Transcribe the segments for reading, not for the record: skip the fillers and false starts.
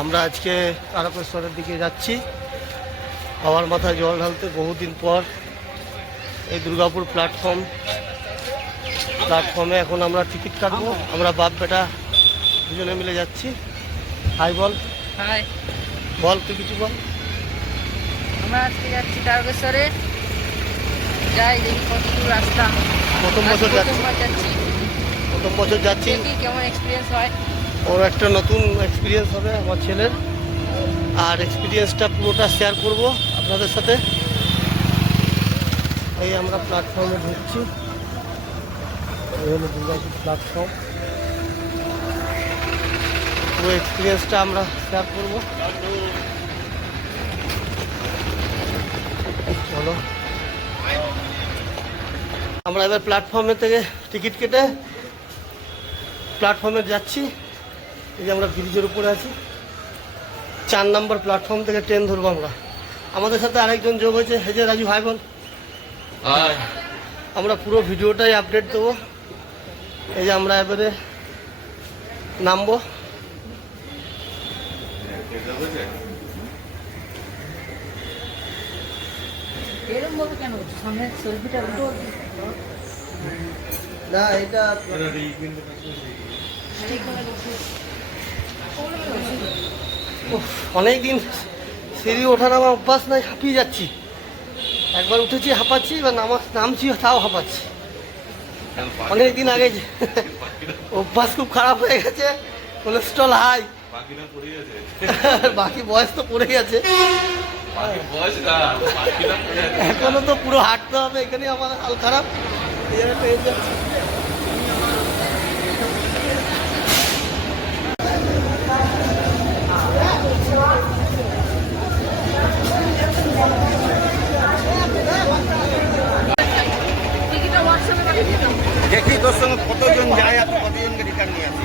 আমরা আজকে তারকেশ্বরের দিকে যাচ্ছি বাবার মাথায় জল ঢালতে। বহুদিন পর এই দুর্গাপুর প্ল্যাটফর্মে এখন আমরা টিকিট কাটবো। আমরা বাপ বেটা দুজনে মিলে যাচ্ছি। হাই বল। হাই। বল তুই কিছু বল। আমরা আজকে যাচ্ছি তারকেশ্বরে, যাই দেখি কত দূর রাস্তা। প্রথম বছর যাচ্ছি। দেখি কেমন এক্সপিরিয়েন্স হয়। ওর একটা নতুন এক্সপিরিয়েন্স হবে আমার ছেলের, আর এক্সপিরিয়েন্সটা পুরোটা শেয়ার করব আপনাদের সাথে। এই আমরা প্ল্যাটফর্মে ঢুকছি। এই হলো দুর্গাপুর প্ল্যাটফর্ম। পুরো এক্সপিরিয়েন্সটা আমরা শেয়ার করব। চলো আমরা এবার প্ল্যাটফর্মে থেকে টিকিট কেটে প্ল্যাটফর্মে যাচ্ছি। এই যে আমরা ব্রিজের উপরে আছি, 4 নম্বর প্ল্যাটফর্ম থেকে ট্রেন ধরবো আমরা। আমাদের সাথে আরেকজন যোগ হয়েছে, এই যে রাজু ভাই বল। আমরা পুরো ভিডিওটাই আপডেট দেবো। এই যে আমরা এবারে নামবো। না এটা অনেকদিন সিঁড়ি ওঠার আমার অভ্যাস নাই, হাঁপিয়ে যাচ্ছি। একবার উঠেছি হাঁপাচ্ছি, এবার নামছি তাও হাঁপাচ্ছি। অনেকদিন আগে অভ্যাস খুব খারাপ হয়ে গেছে, কোলেস্ট্রল হাই। বাকি বয়স তো পড়ে গেছে, এখনো তো পুরো হাঁটতে হবে। এখানে আমার হাল খারাপ। দেখি তোর সঙ্গে কতজন যায় আর কতজনকে রিটার্ন নিয়ে আসি।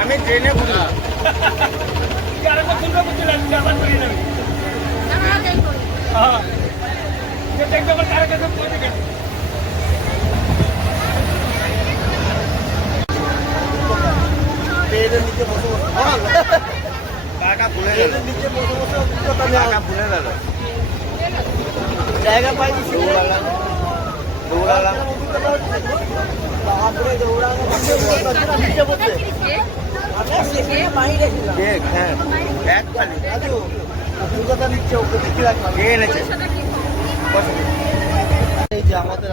আমি ট্রেনে ঘুরি। ট্রেনের নিচে বসে জায়গা পাইনি, এই যে আমাদের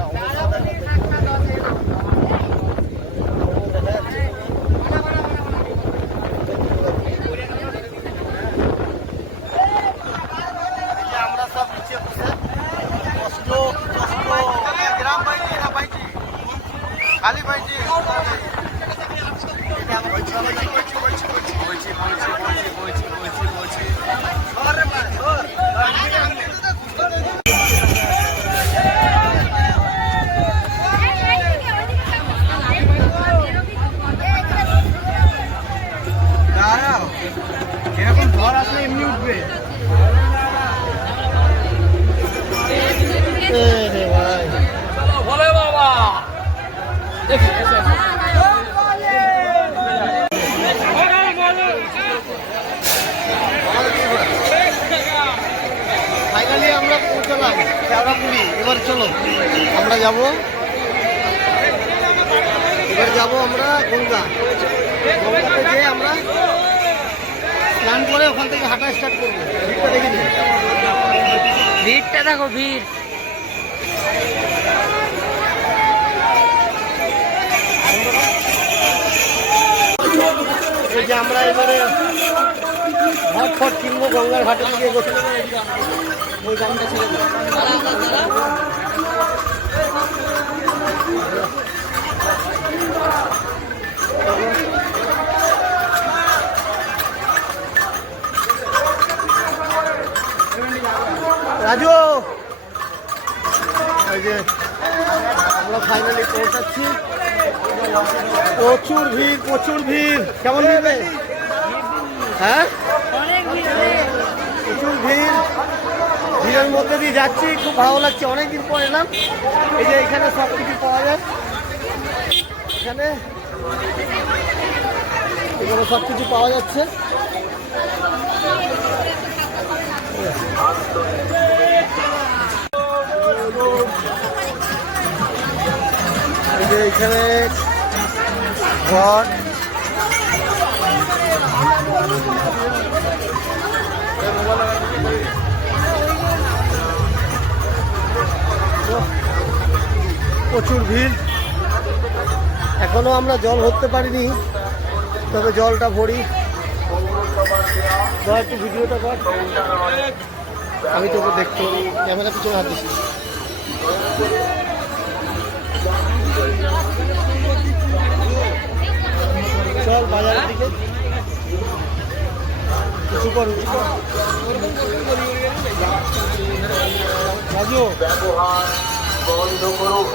খালি পাইছি। এরকম ঝড় আসলে এমনি উঠবে। ফাইনালি আমরা পৌঁছলাম শেওড়াফুলি। এবার চলো আমরা যাবো আমরা গঙ্গাতে যেয়ে আমরা স্নান করে ওখান থেকে হাঁটা স্টার্ট করবো। ভিড়টা দেখে নিই, ভিড়টা দেখো, ভিড়। এই যে আমরা এবারে হট কিনবো গঙ্গার ঘাটে থেকে গোসল। ওই গানটা ছেড়ে রাজু। এই যে আমরা ফাইনালি পৌঁছাচ্ছি। প্রচুর ভিড়। কেমন ভিড়? হ্যাঁ, প্রচুর ভিড়। ভিড়ের মধ্যে দিয়ে যাচ্ছি, খুব ভালো লাগছে। অনেকদিন পর এলাম। এই যে এখানে সব কিছু পাওয়া যায়। এখানে এখানে সব কিছু পাওয়া যাচ্ছে। এই যে এখানে ঘর, প্রচুর ভিড়। এখনো আমরা জল ভরতে পারিনি, তবে জলটা ভরি। একটু ভিডিওটা কর, আমি তোকে দেখতে ক্যামেরা পিছনে হাত দিচ্ছি। চল বাজারের দিকে, উঁচু কর উঁচু কর। রাজু বন্ধ করুন।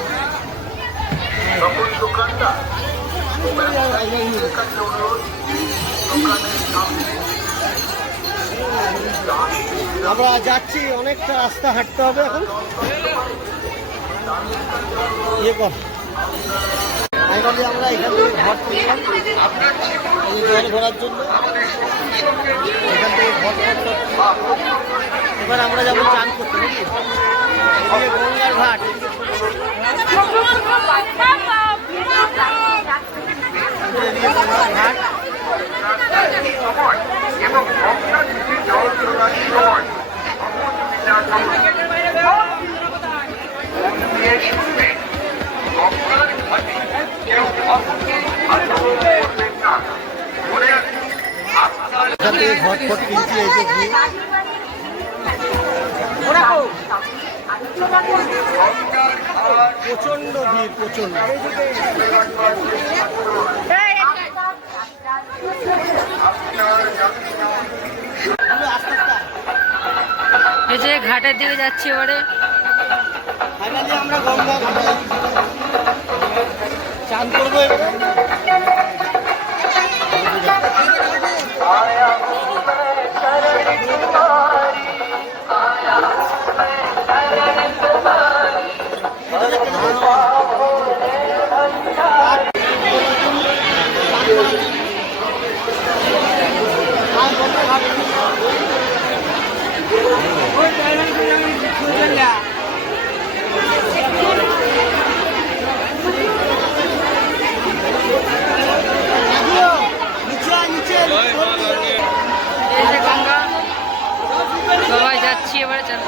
সকল দোকানদার কাছে অনুরোধ, দোকানের সামনে আমরা যাচ্ছি, অনেকটা রাস্তা হাঁটতে হবে এখন। ইয়ে কর, ফাইনালি আমরা এখান থেকে ঘর তুললাম এই জল ভরার জন্য। এখান থেকে ঘর করলাম। এবার আমরা যাবো চান করতে, নাকি এদিকে গঙ্গার ঘাট। এদিকে গঙ্গার ঘাট। এবং বক্তা থেকে জল তোলার সময় শুনবেন, বক্তার ঘাটে কেউ করবেন না। মনে রাখুন, আপনার এখান থেকে ঘর ফট কিনছি। এই যে ঘি, প্রচন্ড ভিড়, প্রচন্ড। এই যে ঘাটের দিকে যাচ্ছি এবারে। ফাইনালি আমরা গঙ্গা ঘাটে চান করবো এবারে। এই যে গঙ্গা, সবাই যাচ্ছি এবারে চান।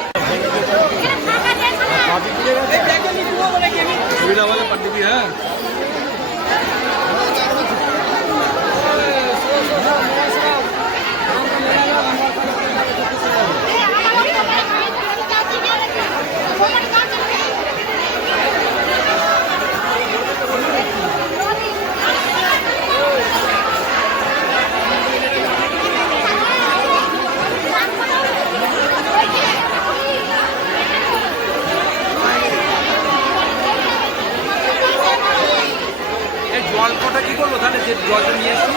জলটা কি করবো তাহলে, যে জলটা নিয়ে এসছি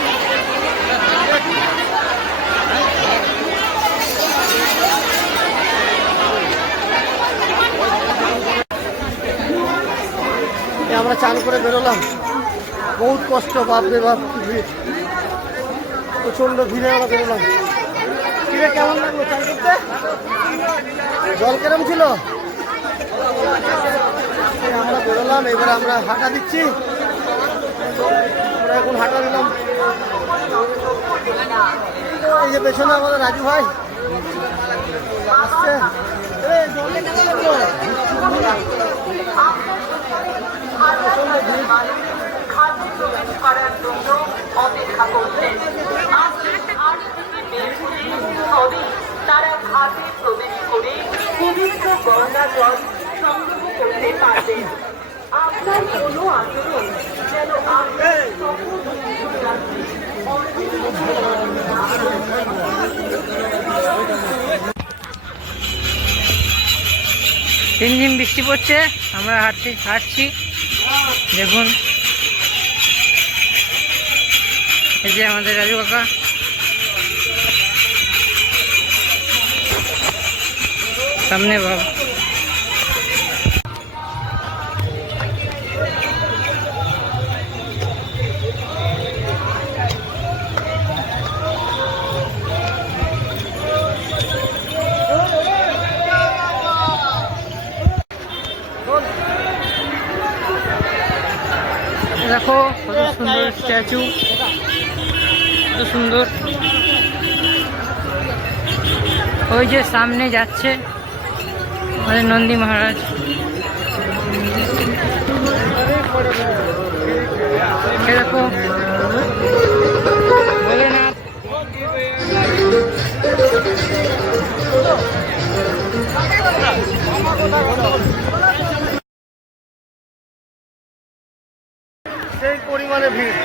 আমরা চান করে বেরোলাম। বহুত কষ্ট, বাপরে বাপ, কি ভিড়, প্রচন্ড ভিড়ে আমরা বেরোলাম। ভিড়ে কেমন লাগলো চান করতে? জল কেরম ছিল? আমরা বেরোলাম, এবার আমরা হাঁটা দিচ্ছি। আমরা এখন হাঁটা দিলাম। এই যে পেছনে আমাদের রাজু ভাই আসছে। জলে কেমন লাগলো? খাদ্য প্রবেশ করার জন্য অপেক্ষা করছেন। তবে তারা ঘাটে প্রবেশ করে পবিত্র গঙ্গা জল সংগ্রহ করতে পারবেন। আপনার কোনো আচরণ যেন আপনার ঝিমঝিম বৃষ্টি পড়ছে, আমরা হাঁটছি। দেখুন, এই যে আমাদের রাজু কাকা। সামনে বাবা, স্ট্যাচু, কত সুন্দর। ওই যে সামনে যাচ্ছে আমাদের নন্দী মহারাজ। এরকম ভোলেনাথ। সেই পরিমাণে ভিড়।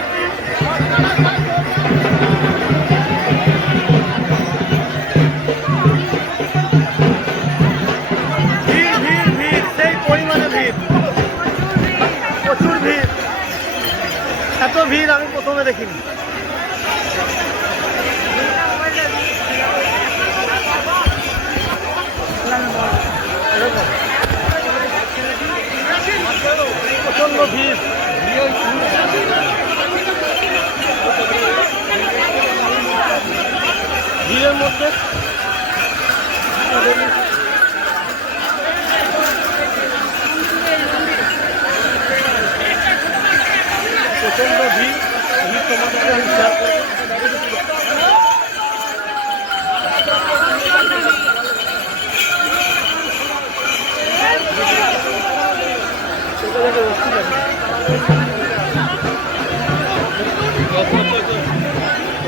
ভিড় ভিড় ভিড়, সেই পরিমাণে ভিড়, প্রচুর ভিড়। এত ভিড় আমি প্রথমে দেখিনি। প্রচন্ড ভিড়। ভিড়ের মধ্যে প্রচন্ড ভিড়। ভিড় তোমাদেরকে আমি শেয়ার করবো।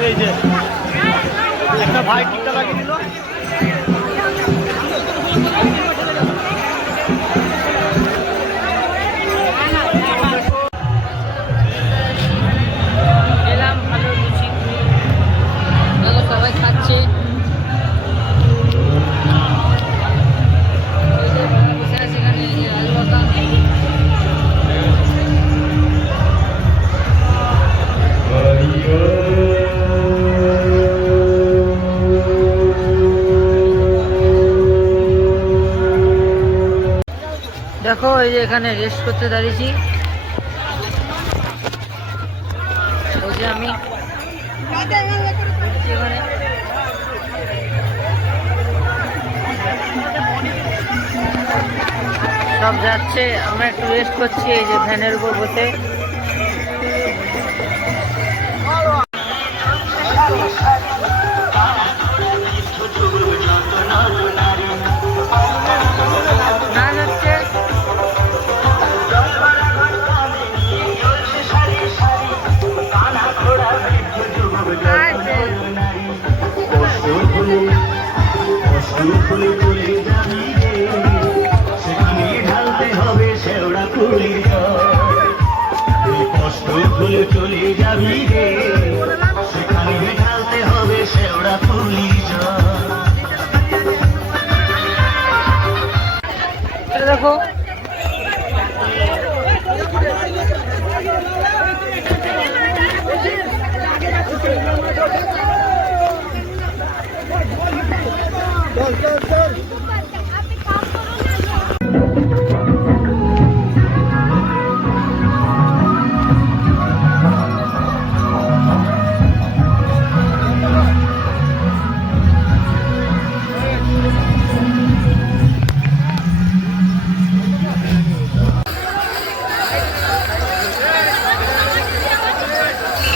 এই যে একটা ভাই টিকা লাগিয়ে দিল। এলাম ভালো লুচি, দেখো সবাই খাচ্ছে। বসে আছে এখানে এই যে আলুবাকা। দেখো এই যে এখানে রেস্ট করতে দাঁড়িয়েছি। ওই যে আমি এখানে সব যাচ্ছে, আমরা একটু রেস্ট করছি এই যে ভ্যানের উপর বসে। নাচ হচ্ছে। সেখানে ঢালতে হবে শেওড়া ফুলের জল। কষ্ট ভুলে চলে যাবি রে, সেখানে ঢালতে হবে শেওড়া ফুলের জল। দেখো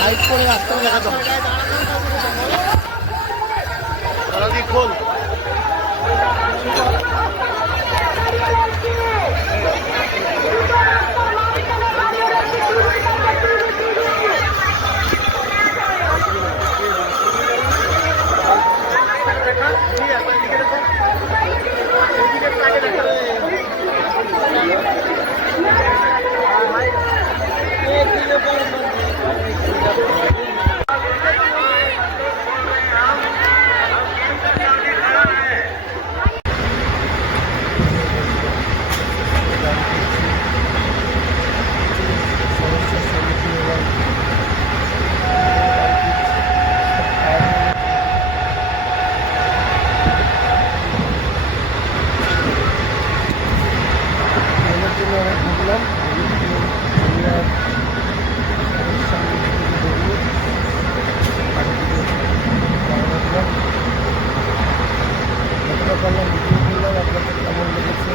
লাইট করে রাস্তা দেখা দাও। খোল। করলাম, ভিডিও করলাম, আপনাদের কেমন লেগেছে